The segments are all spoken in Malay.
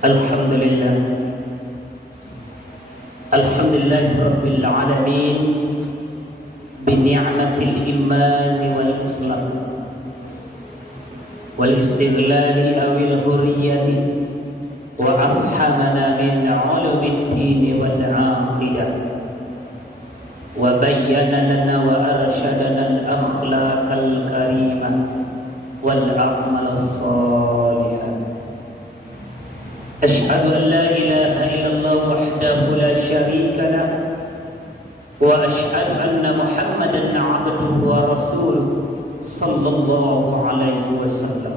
Alhamdulillah, Alhamdulillah Rabbil Alamin Bini'matil iman wal islam Wal istighlali awil hurriyati Wa afhamana min ulumid dini wal aqidah Wa bayyana lana wa arsyadana al-akhlaqal karimah Wal a'mal as-salihah. أشهد أن لا إله إلا الله وحده لا شريك له وأشهد أن محمدا عبده ورسوله صلى الله عليه وسلم.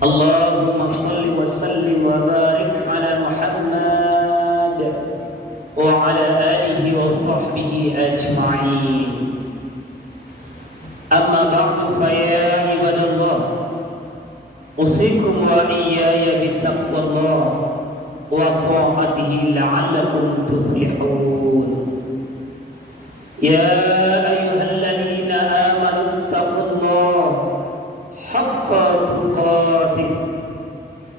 اللهم صل وسلم وبارك على محمد وعلى آله وصحبه أجمعين. أما بعد فيا عباد الله أوصيكم وإياي بتقوى الله وطاعته لعلكم تفلحون. يا أيها الذين آمنوا اتقوا الله حق تقاته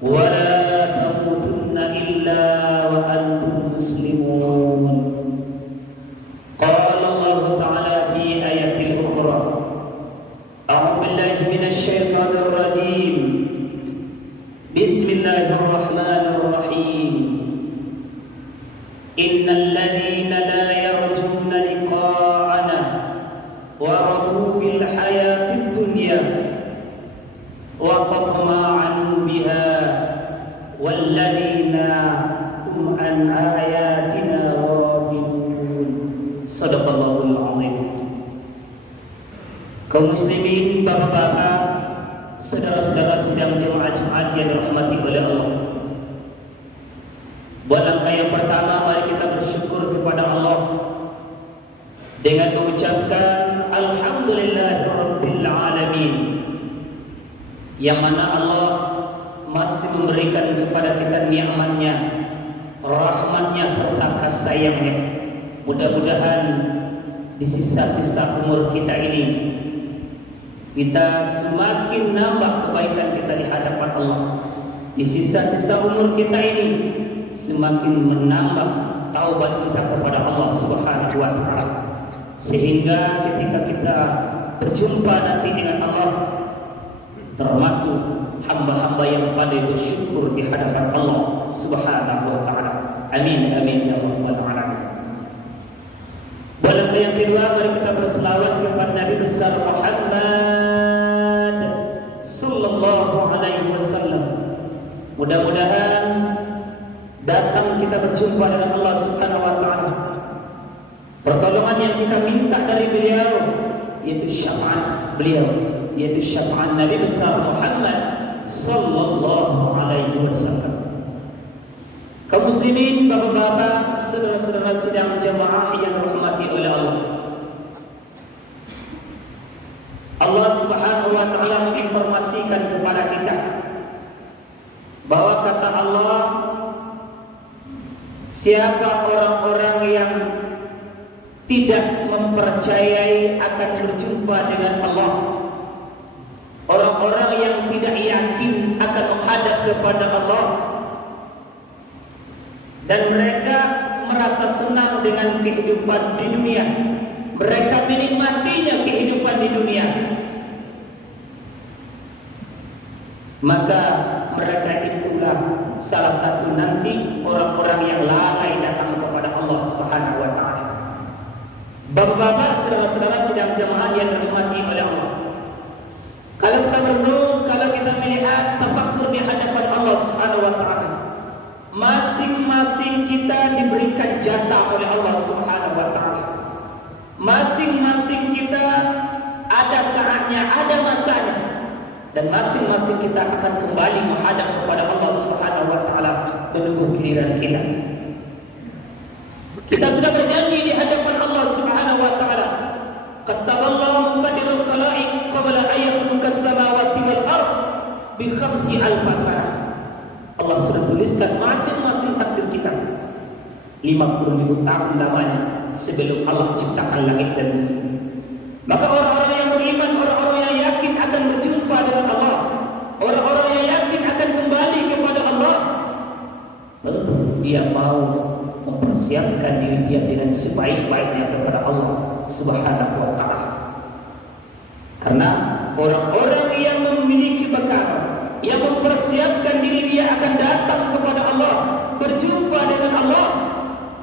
ولا تموتن إلا وأنتم مسلمون. قال الله تعالى في آية أخرى: أعوذ بالله من الشيطان الرجيم. بسم الله الرحمن الرحيم. إن الذين لا يرجون لقاءنا ورضوا بالحياة الدنيا وتطمعوا بها والذين هم عن آياتنا غافلون. صدق الله العظيم. Kaum muslimin, bapak-bapak, saudara-saudara sidang jemaah Jumat yang dirahmati oleh Allah. Buat langkah yang pertama, mari kita bersyukur kepada Allah dengan mengucapkan Alhamdulillahirabbil alamin, yang mana Allah masih memberikan kepada kita nikmatnya, rahmatnya serta kasih sayangnya. Mudah-mudahan di sisa-sisa umur kita ini kita semakin nambah kebaikan kita di hadapan Allah. Di sisa-sisa umur kita ini semakin menambah taubat kita kepada Allah Subhanahu wa taala, sehingga ketika kita berjumpa nanti dengan Allah termasuk hamba-hamba yang pandai bersyukur di hadapan Allah Subhanahu wa taala. Amin amin ya rabbal alamin. Langkah yang kedua, mari kita berselawat kepada Nabi besar Muhammad sallallahu alaihi wasallam. Mudah-mudahan datang kita berjumpa dengan Allah Subhanahu wa taala. Pertolongan yang kita minta dari beliau yaitu syafaat beliau, yaitu syafaat Nabi besar Muhammad sallallahu alaihi wasallam. Kaum muslimin, bapak-bapak, saudara-saudara sidang jamaah yang dirahmati oleh Allah. Allah Subhanahu wa taala menginformasikan kepada kita bahwa kata Allah, siapa orang-orang yang tidak mempercayai akan berjumpa dengan Allah, orang-orang yang tidak yakin akan menghadap kepada Allah, dan mereka merasa senang dengan kehidupan di dunia, mereka menikmatinya kehidupan di dunia, maka mereka itulah salah satu nanti orang-orang yang lalai datang kepada Allah Subhanahu wa taala. Bapak-bapak, saudara-saudara sidang jamaah yang dirahmati oleh Allah, kalau kita merenung, kalau kita melihat tafakkur di hadapan Allah Subhanahu wa taala, masing-masing kita diberikan jatah oleh Allah Subhanahu wa taala. Masing-masing kita ada saatnya, ada masanya, dan masing-masing kita akan kembali menghadap kepada Allah Subhanahu wa taala menunggu giliran kita. Kita sudah berjanji di hadapan Allah Subhanahu wa taala. Qattaballahu muqaddirul khalaiq qabla an yakhluqas samawati wal ard bi 50,000 sanah. Allah sudah tuliskan masing-masing takdir kita 50.000 tahun lamanya sebelum Allah ciptakan langit dan bumi. Maka orang-orang yang beriman, orang-orang yang yakin akan berjumpa dengan Allah, orang-orang yang yakin akan kembali kepada Allah, dia mau mempersiapkan diri dia dengan sebaik-baiknya kepada Allah Subhanahu wa taala. Karena orang-orang yang memiliki bekal, yang mempersiapkan diri dia akan datang kepada Allah, berjumpa dengan Allah,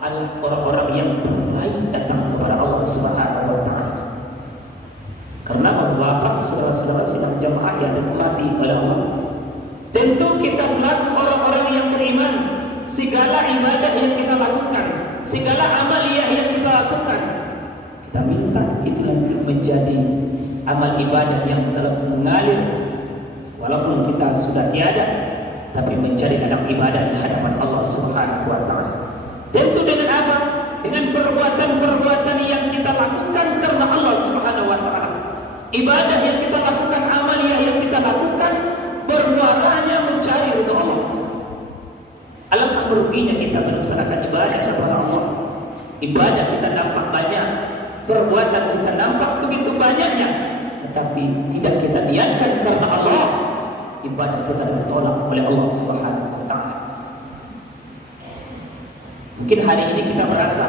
adalah orang-orang yang terbaik datang kepada Allah Subhanahu wa taala. Karena Bapak saudara-saudara sidang jamaah yang dirahmati oleh Allah, tentu kita selaku orang-orang yang beriman, segala ibadah yang kita lakukan, segala amaliyah yang kita lakukan, kita minta itu nanti menjadi amal ibadah yang telah mengalir, walaupun kita sudah tiada, tapi menjadi amal ibadah di hadapan Allah Subhanahu wa taala. Tentu dengan apa? Dengan perbuatan-perbuatan yang kita lakukan karena Allah Subhanahu wa taala. Ibadah yang kita lakukan, amaliyah yang kita lakukan, bermuaranya mencari ridha Allah. Alangkah meruginya kita melaksanakan ibadah kepada Allah. Ibadah kita nampak banyak, perbuatan kita nampak begitu banyaknya, tetapi tidak kita niatkan karena Allah, ibadah kita ditolak oleh Allah Subhanahu wa taala. Mungkin hari ini kita merasa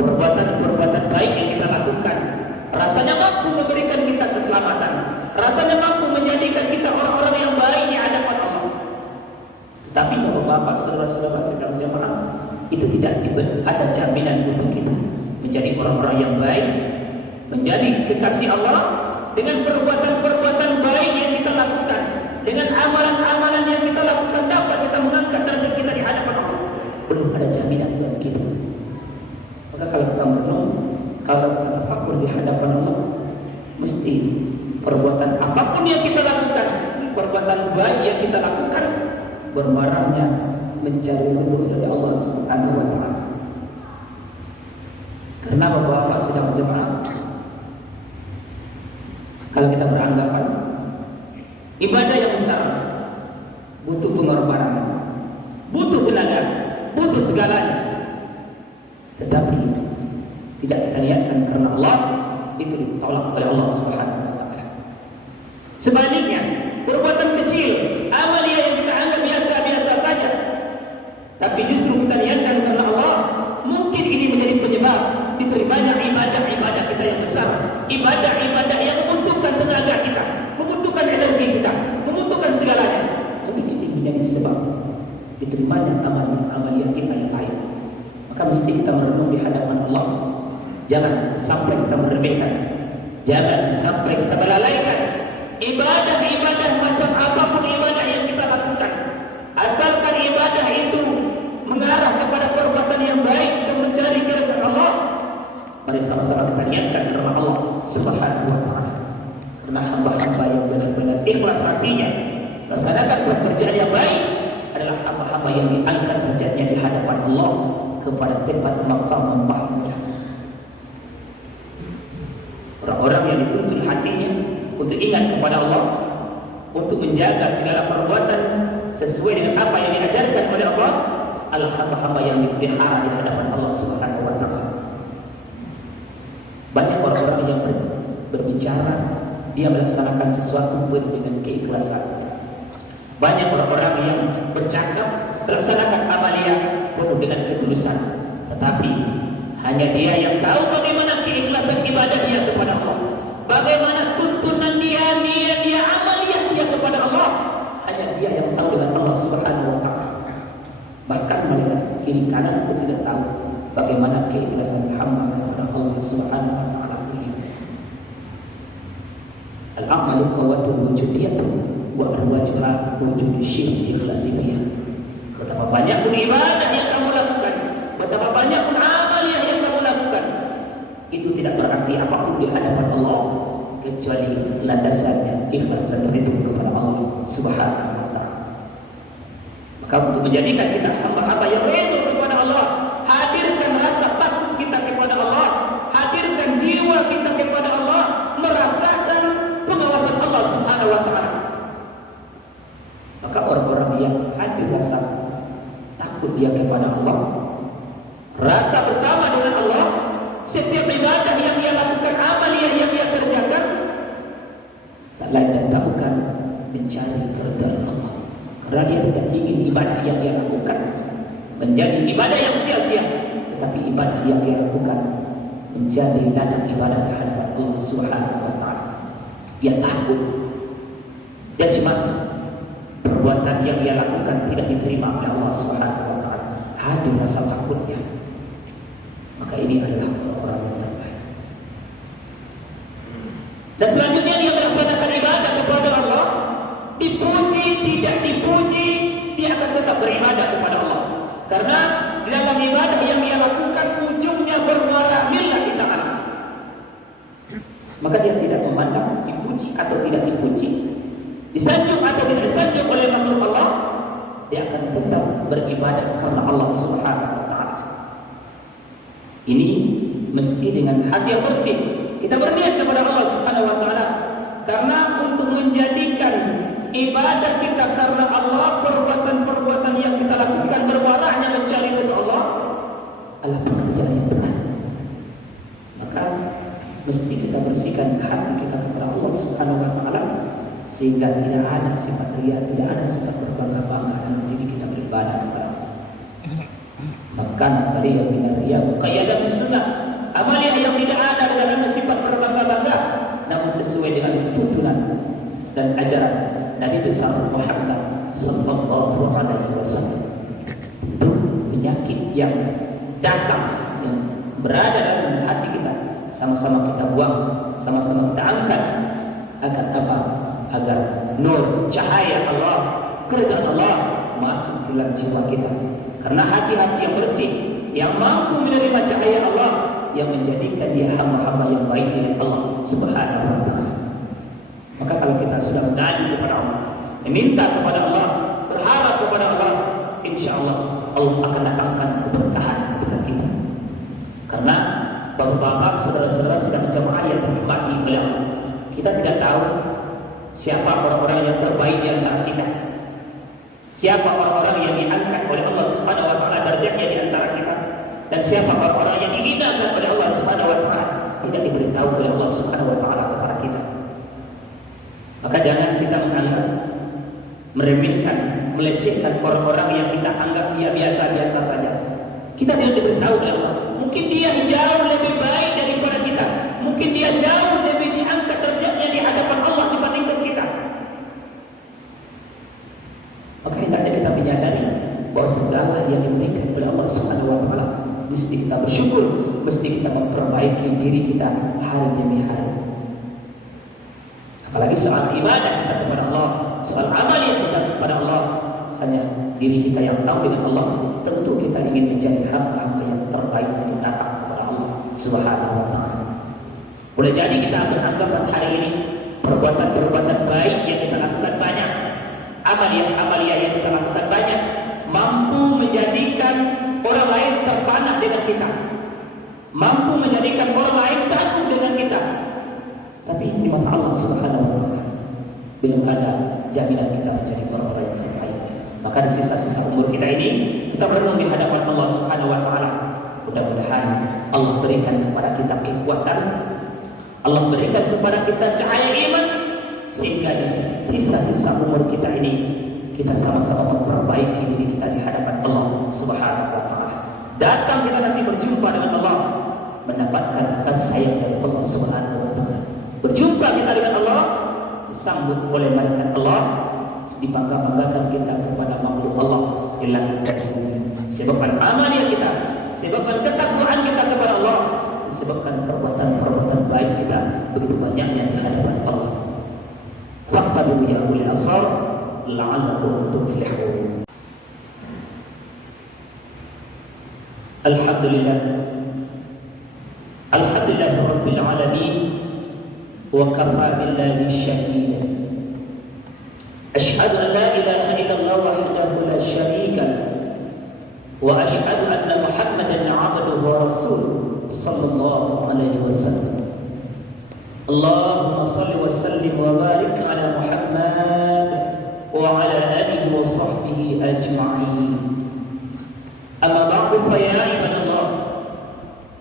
perbuatan-perbuatan baik yang kita lakukan rasanya mampu memberikan kita keselamatan, rasanya mampu menjadikan kita orang-orang yang baik di hadapan Allah. Tetapi Bapak-bapak, saudara-saudara sekalian jamaah, itu tidak ada jaminan untuk kita menjadi orang-orang yang baik, menjadi kekasih Allah dengan perbuatan-perbuatan baik yang kita lakukan, dengan amalan-amalan yang kita lakukan dapat kita mengangkat derajat kita di hadapan Allah. Belum ada jaminan bagi kita. Maka kalau kita merenung, kalau kita tafakur di hadapan Allah, mesti perbuatan apapun yang kita lakukan, perbuatan baik yang kita lakukan, bermarahnya mencari ridha dari Allah Subhanahu wa taala. Karena Bapak sedang jemaah, kalau kita beranggapan ibadah yang besar butuh pengorbanan, butuh tenaga, butuh segalanya, tetapi tidak kita niatkan karena Allah, itu ditolak oleh Allah Subhanahu wa taala. Sebaliknya, perbuatan kecil, amaliyah yang kita anggap biasa-biasa saja, tapi justru kita niatkan karena Allah, mungkin ini menjadi penyebab diterimanya ibadah-ibadah kita yang besar, ibadah-ibadah yang membutuhkan tenaga kita, membutuhkan energi kita, membutuhkan segalanya. Mungkin ini menjadi sebab diterimanya amaliyah kita yang lain. Maka mesti kita merenung di hadapan Allah. Jangan sampai kita meremehkan, jangan sampai kita melalaikan ibadah-ibadah macam apapun ibadah yang kita lakukan, asalkan ibadah itu mengarah kepada perbuatan yang baik dan mencari keridhaan Allah. Mari sama-sama kita niatkan karena Allah Subhanahu wa taala. Karena hamba-hamba yang benar-benar ikhlas hatinya laksanakan pekerjaan yang baik adalah hamba-hamba yang diangkat derajatnya di hadapan Allah kepada tempat maqam mahmudah. Orang-orang yang dituntun hatinya untuk ingat kepada Allah, untuk menjaga segala perbuatan sesuai dengan apa yang diajarkan oleh Allah, adalah hamba-hamba yang dipelihara di hadapan Allah Subhanahu wa taala. Banyak orang-orang yang berbicara, dia melaksanakan sesuatu penuh dengan keikhlasan. Banyak orang-orang yang bercakap, melaksanakan amaliyah penuh dengan ketulusan, tetapi hanya dia yang tahu bagaimana keikhlasan ibadahnya kepada Allah, bagaimana tuntunan dia, niat dia, amaliyah dia kepada Allah. Hanya dia yang tahu dengan Allah Subhanahu wa taala. Bahkan mereka kiri kanan pun tidak tahu bagaimana keikhlasan hamba kepada Allah Subhanahu wa taala. Al-a'malu qawwatun wujudiyatun wa arwajuha wujud syirk ikhlasiyah. Betapa banyak pun ibadah yang kamu lakukan, betapa banyak pun amaliyah yang kamu lakukan, itu tidak berarti apapun di hadapan Allah kecuali landasannya ikhlas dan berhitung kepada Allah Subhanahu wa taala. Maka untuk menjadikan kita hamba-hamba yang ridho kepada Allah, hadirkan rasa takut kita kepada Allah, hadirkan jiwa kita kepada Allah, merasakan pengawasan Allah Subhanahu wa taala. Maka orang-orang yang hadir rasa takut dia kepada Allah, rasa bersama dengan Allah, setiap ibadah yang dia lakukan, amaliyah yang dia kerjakan, tak lain dan tak bukan mencari keridhaan Allah. Karena dia tidak ingin ibadah yang dia lakukan menjadi ibadah yang sia-sia, tetapi ibadah yang dia lakukan menjadi ladang ibadah di hadapan Allah Subhanahu wa taala. Dia takut, dia cemas, perbuatan yang dia lakukan tidak diterima oleh Allah Subhanahu wa taala. Hadir rasa takutnya. Maka ini adalah orang yang terbaik. Dan selanjutnya dia melaksanakan ibadah kepada Allah, dipuji tidak dipuji, dia akan tetap beribadah kepada Allah. Karena dalam ibadah yang dia lakukan ujungnya bermuara lillahi ta'ala. Maka dia tidak memandang dipuji atau tidak dipuji, disanjung atau tidak disanjung oleh makhluk Allah, dia akan tetap beribadah karena Allah Subhanahu wa taala. Ini mesti dengan hati yang bersih. Kita berniat kepada Allah Subhanahu wa taala karena untuk menjadikan ibadah kita karena Allah, perbuatan-perbuatan yang kita lakukan berwarahnya mencari ridha Allah adalah pekerjaan yang berat. Maka mesti kita bersihkan hati kita kepada Allah Subhanahu wa taala sehingga tidak ada sifat riya, tidak ada sifat berbangga-bangga dalam diri kita beribadah kepada Allah. Maka nakaliya min riya muqayyadan bis sunnah. Amalia yang tidak ada dalam sifat berbangga-bangga, namun sesuai dengan tuntunan dan ajaran Nabi besar Muhammad sallallahu alaihi wasallam. Itu penyakit yang datang, yang berada dalam hati kita, sama-sama kita buang, sama-sama kita angkat. Agar apa? Agar nur cahaya Allah, keridhaan Allah masuk ke dalam jiwa kita. Karena hati-hati yang bersih, yang mampu menerima cahaya Allah, yang menjadikan dia hamba-hamba yang baik dengan Allah Subhanahu wa taala. Maka kalau kita sudah mengadu kepada Allah, meminta kepada Allah, berharap kepada Allah, insyaallah Allah akan datangkan keberkahan kepada kita. Karena bapak-bapak, saudara-saudara sedang jemaah yang dirahmati oleh Allah, kita tidak tahu siapa orang-orang yang terbaik di antara kita, siapa orang-orang yang diangkat oleh Allah Subhanahu wa taala derajatnya di antara kita, dan siapa orang-orang yang dihinakan oleh Allah Subhanahu wa taala, tidak diberitahu oleh Allah Subhanahu wa taala kepada kita. Maka jangan kita menganggap, meremehkan, melecehkan orang-orang yang kita anggap dia biasa-biasa saja. Kita tidak diberitahu oleh Allah. Mungkin dia jauh lebih baik daripada kita, mungkin dia jauh lebih diangkat derajatnya di hadapan Allah dibandingkan kita. Maka hendaknya kita menyadari bahwa segala yang diberikan oleh Allah Subhanahu wa taala mesti kita bersyukur, mesti kita memperbaiki diri kita hari demi hari. Apalagi soal ibadah kita kepada Allah, soal amal yang kita kepada Allah, hanya diri kita yang tahu dengan Allah. Tentu kita ingin menjadi hamba-hamba yang terbaik untuk datang kepada Allah Subhanahu wa taala. Boleh jadi kita beranggapan hari ini perbuatan-perbuatan baik yang kita lakukan banyak, amalia yang kita lakukan banyak, mampu menjadikan orang lain terpanah dengan kita, mampu menjadikan orang lain kagum dengan kita. Tapi di mata Allah Subhanahu wa taala belum ada jaminan kita menjadi orang-orang yang terbaik. Maka di sisa-sisa umur kita ini kita berenung di hadapan Allah Subhanahu wa taala. Mudah-mudahan Allah berikan kepada kita kekuatan, Allah berikan kepada kita cahaya iman, sehingga di sisa-sisa umur kita ini kita sama-sama memperbaiki diri kita di hadapan Allah Subhanahu wa taala. Datang kita nanti berjumpa dengan Allah, mendapatkan kasih sayang dari Allah Subhanahu wa taala. Berjumpa kita dengan Allah, disambut oleh malaikat Allah, dibangga-banggakan kita kepada makhluk Allah di langit dan bumi. Sebabkan amalia kita, sebabkan ketakwaan kita kepada Allah, disebabkan perbuatan-perbuatan baik kita begitu banyaknya di hadapan Allah. Faqtabiru ya ulil absar la'allakum tuflihun. Alhamdulillah, alhamdulillah rabbil alamin, wa kafa billahi shahida. Ashhadu an la ilaha illallah wahdahu la syarika lahu, wa ashhadu anna Muhammadan 'abduhu wa rasuluhu sallallahu alaihi wasallam. Allahumma salli wa sallim wa barik ala Muhammad wa ala alihi wa sahbihi ajma'in. Amma ba'du fa ya ibadallah,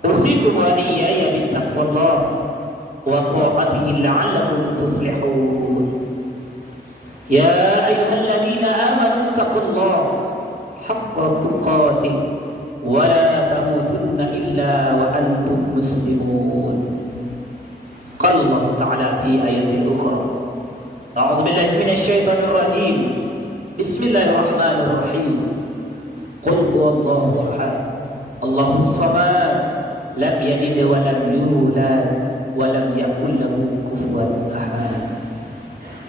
usikum wa iyaya bittaqwallah wa ta'atihi la'allakum tuflihun. Ya ayyuhalladzina amanu taqullaha حق تقاته ولا تموتن إلا وأنتم مسلمون. قال الله تعالى في آية أخرى: أعوذ بالله من الشيطان الرجيم، بسم الله الرحمن الرحيم، قل هو الله أحد الله الصمد لم يلد ولم يولد ولم يكن له كفوا أحد.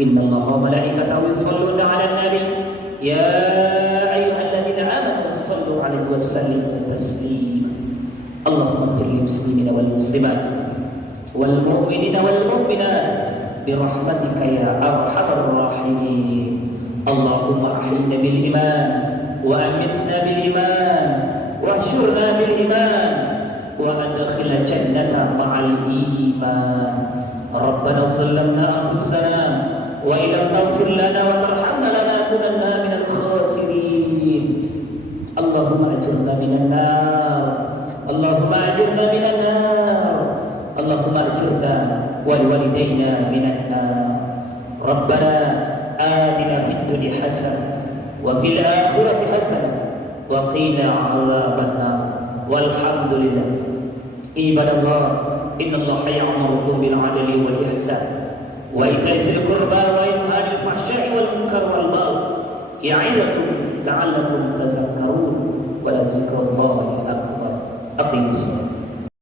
إن الله وملائكته يصلون على النبي يا أيها الذين آمنوا صلوا عليه وسلموا تسليما. اللهم اغفر للمسلمين والمسلمات والمؤمنين والمؤمنات برحمتك يا أرحم الراحمين. اللهم أحينا بالإيمان وأمتنا بالإيمان واحشرنا بالإيمان وأدخل الجنة مع الإيمان. ربنا ظلمنا أنفسنا وإن لم تغفر لنا وترحمنا لنكونن من الخاسرين. اللهم أجرنا من النار، اللهم أجرنا من النار، اللهم أجرنا ولوالدينا من النار. ربنا آتنا في الدنيا حسنة وفي الآخرة حسنة وقنا عذاب النار. والحمد لله. عباد الله، إن الله يأمركم بالعدل والإحسان وإيتاء ذي القربى وينهى عن الفحشاء والمنكر والبغي يعظكم لعلكم تذكرون. ولذكر الله أكبر. أقيموا الصلاة.